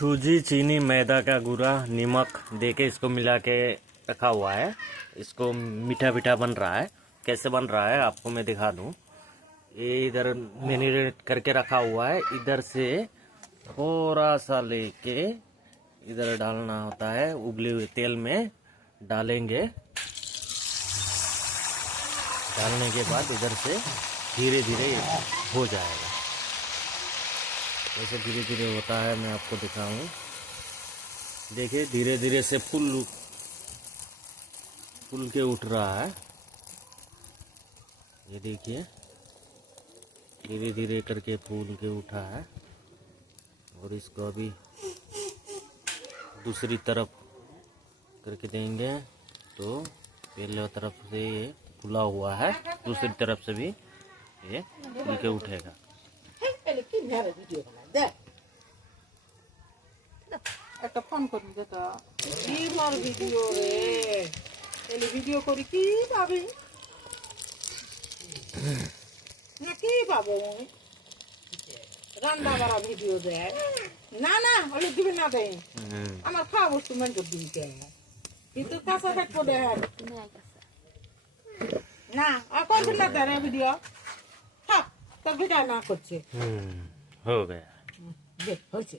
सूजी, चीनी, मैदा का गुरा, नमक देके इसको मिला के रखा हुआ है। इसको मीठा मीठा बन रहा है। कैसे बन रहा है आपको मैं दिखा दूं। ये इधर मैरिनेट करके रखा हुआ है। इधर से थोड़ा सा लेके इधर डालना होता है। उबले हुए तेल में डालेंगे। डालने के बाद इधर से धीरे धीरे हो जाएगा। ऐसे धीरे धीरे होता है, मैं आपको दिखाऊं। देखिए धीरे धीरे से फूल के उठ रहा है। ये देखिए धीरे धीरे करके फूल के उठा है। और इसको अभी दूसरी तरफ करके देंगे तो पहले तरफ से ये खुला हुआ है, दूसरी तरफ से भी ये फूल के उठेगा। একটা ফোন করবি তো কি বড় ভিডিও রে তাহলে ভিডিও করি কি পাবি না কি পাবো রান্না বাড়া ভিডিও দেয় না না হলে দিবি না দেয় আমার খাওয়া বস্তু মেন করে দিবি কে কিন্তু কাঁচা থাকবো দেয় না আর করবি না দেয় ভিডিও থাক তোর ভিডিও না করছে हो गया। দেখ হয়েছে